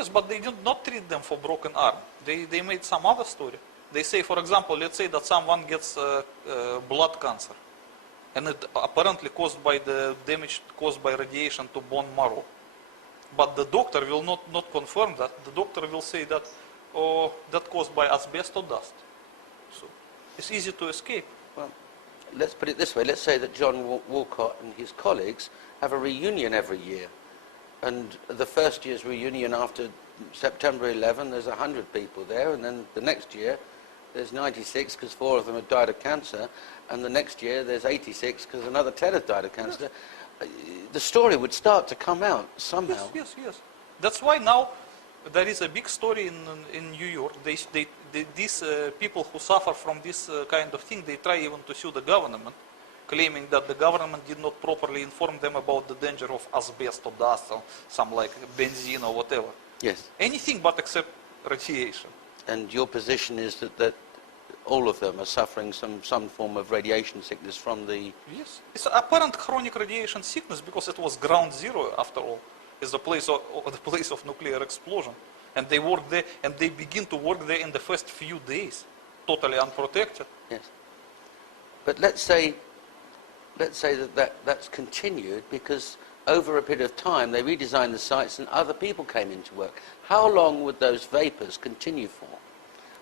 Yes, but they did not treat them for broken arm. They made some other story. They say, for example, let's say that someone gets blood cancer, and it apparently caused by the damage caused by radiation to bone marrow. But the doctor will not confirm that. The doctor will say that, oh, that caused by asbestos dust. So it's easy to escape. Well, let's put it this way. Let's say that John Walcott and his colleagues have a reunion every year. And the first year's reunion after September 11, there's 100 people there. And then the next year, there's 96 because 4 of them had died of cancer. And the next year, there's 86 because another 10 had died of cancer. Yes. The story would start to come out somehow. Yes. That's why now there is a big story in New York. These people who suffer from this kind of thing, they try even to sue the government, claiming that the government did not properly inform them about the danger of asbestos dust or some like benzene or whatever. Yes. Anything but except radiation. And your position is that all of them are suffering some form of radiation sickness from the... Yes. It's apparent chronic radiation sickness because it was ground zero after all. It's the place of nuclear explosion. And they work there, and they begin to work there in the first few days, totally unprotected. Yes. But let's say that's continued because over a period of time they redesigned the sites and other people came into work. How long would those vapors continue for?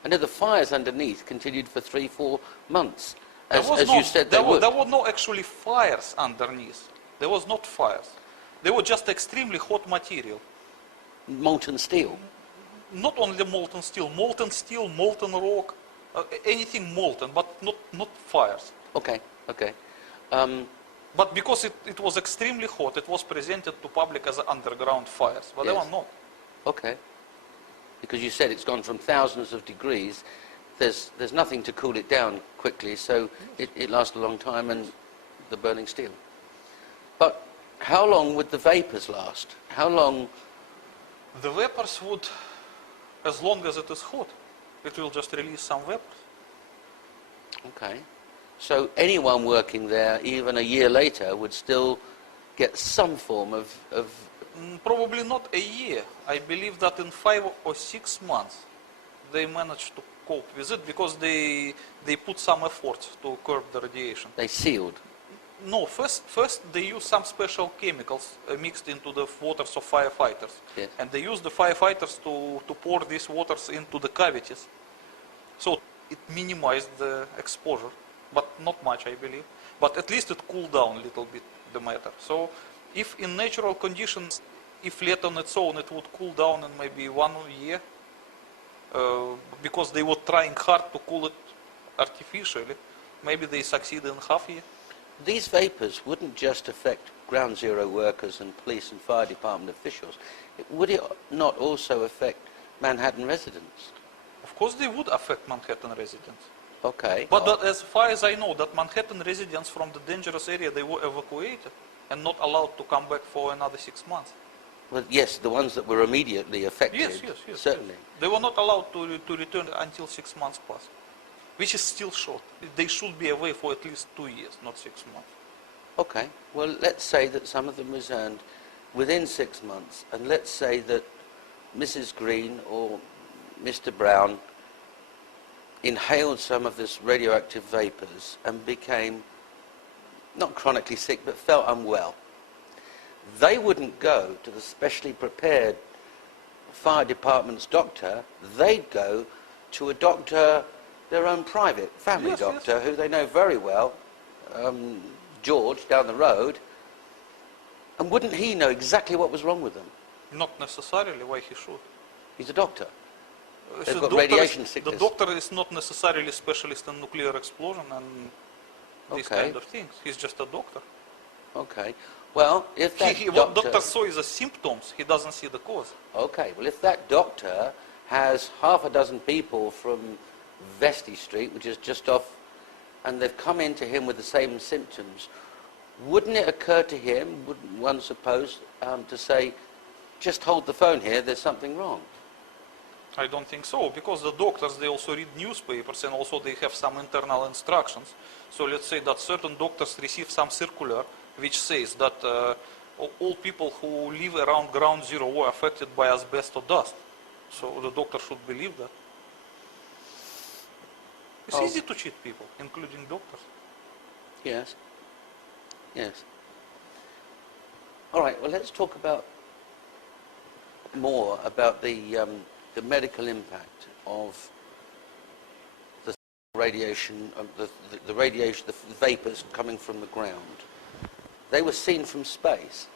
I know the fires underneath continued for 3-4 months. As you said, there were no actually fires underneath. There was not fires. They were just extremely hot material. Molten steel? Not only molten steel, molten rock, anything molten, but not fires. Okay. But because it was extremely hot, it was presented to public as underground fires, but yes. They were not. Okay. Because you said it's gone from thousands of degrees. There's nothing to cool it down quickly, so it lasts a long time, and the burning steel. But how long would the vapors last? How long? The vapors would, as long as it is hot, it will just release some vapors. Okay. So anyone working there, even a year later, would still get some form of... Probably not a year. I believe that in 5 or 6 months they managed to cope with it because they put some effort to curb the radiation. They sealed? No, first they use some special chemicals mixed into the waters of firefighters. Yes. And they use the firefighters to pour these waters into the cavities. So it minimized the exposure, but not much, I believe. But at least it cooled down a little bit, the matter. So if in natural conditions, if left on its own, it would cool down in maybe 1 year, because they were trying hard to cool it artificially. Maybe they succeeded in half a year. These vapors wouldn't just affect ground zero workers and police and fire department officials. Would it not also affect Manhattan residents? Of course they would affect Manhattan residents. Okay. But as far as I know, that Manhattan residents from the dangerous area, they were evacuated and not allowed to come back for another 6 months. Well, yes, the ones that were immediately affected, yes, certainly. Yes. They were not allowed to return until 6 months passed, which is still short. They should be away for at least 2 years, not 6 months. Okay, well, let's say that some of them returned within 6 months, and let's say that Mrs. Green or Mr. Brown inhaled some of this radioactive vapors and became not chronically sick, but felt unwell. They wouldn't go to the specially prepared fire department's doctor. They'd go to a doctor, their own private family doctor, who they know very well, George, down the road. And wouldn't he know exactly what was wrong with them? Not necessarily. Why he should? He's a doctor. They've So got radiation sickness. The doctor is not necessarily a specialist in nuclear explosion and these kind of things. He's just a doctor. Okay. Well, if that what doctor saw is the symptoms. He doesn't see the cause. Okay. Well, if that doctor has half a dozen people from Vestey Street, which is just off, and they've come into him with the same symptoms, wouldn't it occur to him, wouldn't one suppose, to say, just hold the phone here, there's something wrong? I don't think so, because the doctors, they also read newspapers and also they have some internal instructions. So let's say that certain doctors receive some circular which says that all people who live around ground zero were affected by asbestos dust. So the doctor should believe that. It's easy to cheat people, including doctors. Yes. Yes. All right. Well, let's talk about more about the medical impact of the radiation, the radiation, the vapors coming from the ground. They were seen from space,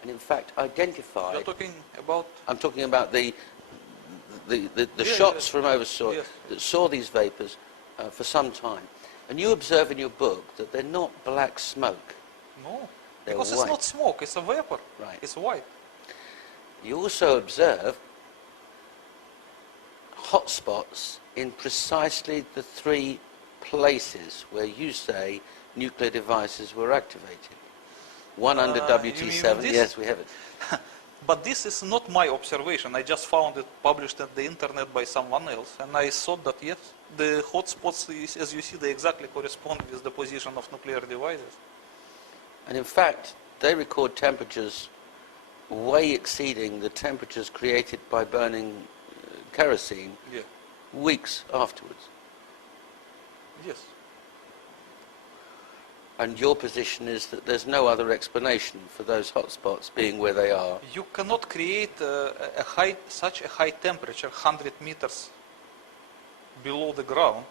and in fact identified. You're talking about? I'm talking about the shots from oversaw that saw these vapors for some time. And you observe in your book that they're not black smoke. No, they're because white. it's not smoke, it's a vapor. Right. It's white. You also observe hotspots in precisely the 3 places where you say nuclear devices were activated. One under WT7, yes, we have it. But this is not my observation. I just found it published at the internet by someone else, and I thought that yes, the hotspots, as you see, they exactly correspond with the position of nuclear devices. And in fact, they record temperatures way exceeding the temperatures created by burning kerosene weeks afterwards. Yes. And your position is that there's no other explanation for those hotspots being where they are. You cannot create such a high temperature, 100 meters below the ground,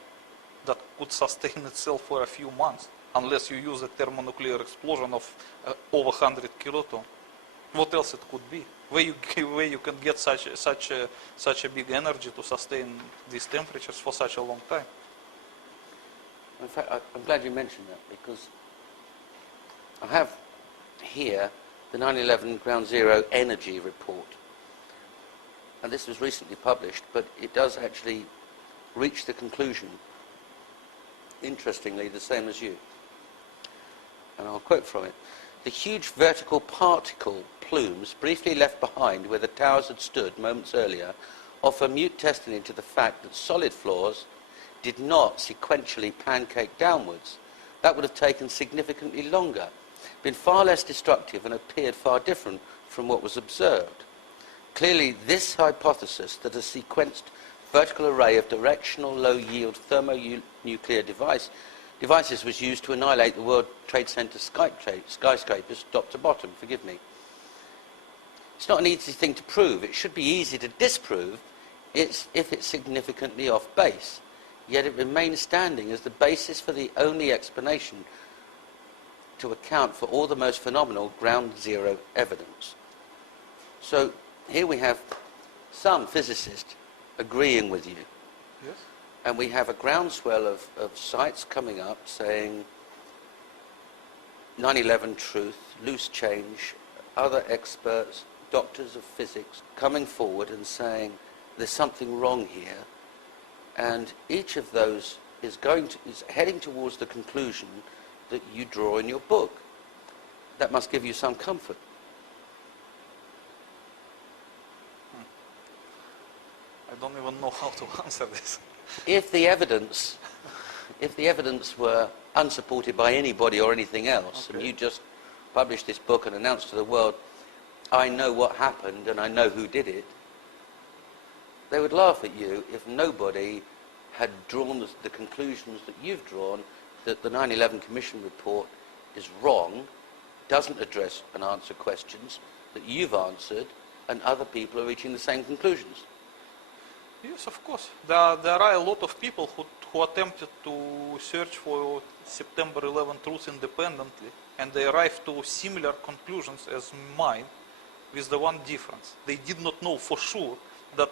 that could sustain itself for a few months, unless you use a thermonuclear explosion of over 100 kiloton. What else it could be? Where you can get such a big energy to sustain these temperatures for such a long time? In fact, I'm glad you mentioned that, because I have here the 9/11 Ground Zero Energy Report. And this was recently published, but it does actually reach the conclusion, interestingly, the same as you. And I'll quote from it. The huge vertical particle plumes briefly left behind where the towers had stood moments earlier offer mute testimony to the fact that solid floors did not sequentially pancake downwards. That would have taken significantly longer, been far less destructive, and appeared far different from what was observed. Clearly, this hypothesis that a sequenced vertical array of directional low-yield thermonuclear devices was used to annihilate the World Trade Center skyscrapers top to bottom, forgive me. It's not an easy thing to prove. It should be easy to disprove if it's significantly off base. Yet it remains standing as the basis for the only explanation to account for all the most phenomenal ground zero evidence. So here we have some physicists agreeing with you. Yes. And we have a groundswell of sites coming up saying 9/11 truth, loose change, other experts, doctors of physics coming forward and saying there's something wrong here. And each of those is heading towards the conclusion that you draw in your book. That must give you some comfort. I don't even know how to answer this. If the evidence were unsupported by anybody or anything else, and you just published this book and announced to the world, I know what happened and I know who did it, they would laugh at you if nobody had drawn the conclusions that you've drawn, that the 9/11 Commission report is wrong, doesn't address and answer questions that you've answered, and other people are reaching the same conclusions. Yes, of course. There are a lot of people who attempted to search for September 11 truth independently, and they arrived to similar conclusions as mine, with the one difference. They did not know for sure that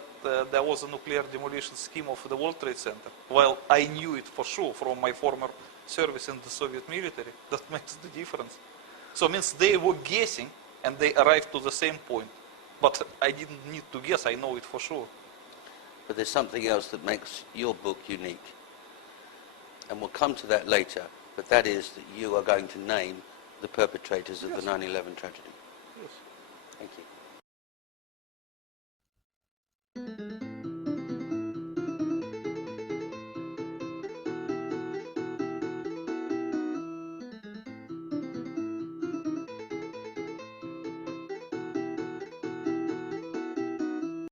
there was a nuclear demolition scheme of the World Trade Center, while I knew it for sure from my former service in the Soviet military. That makes the difference. So it means they were guessing, and they arrived to the same point. But I didn't need to guess, I know it for sure. But there's something else that makes your book unique. And we'll come to that later, but that is that you are going to name the perpetrators of the 9/11 tragedy. Yes. Thank you.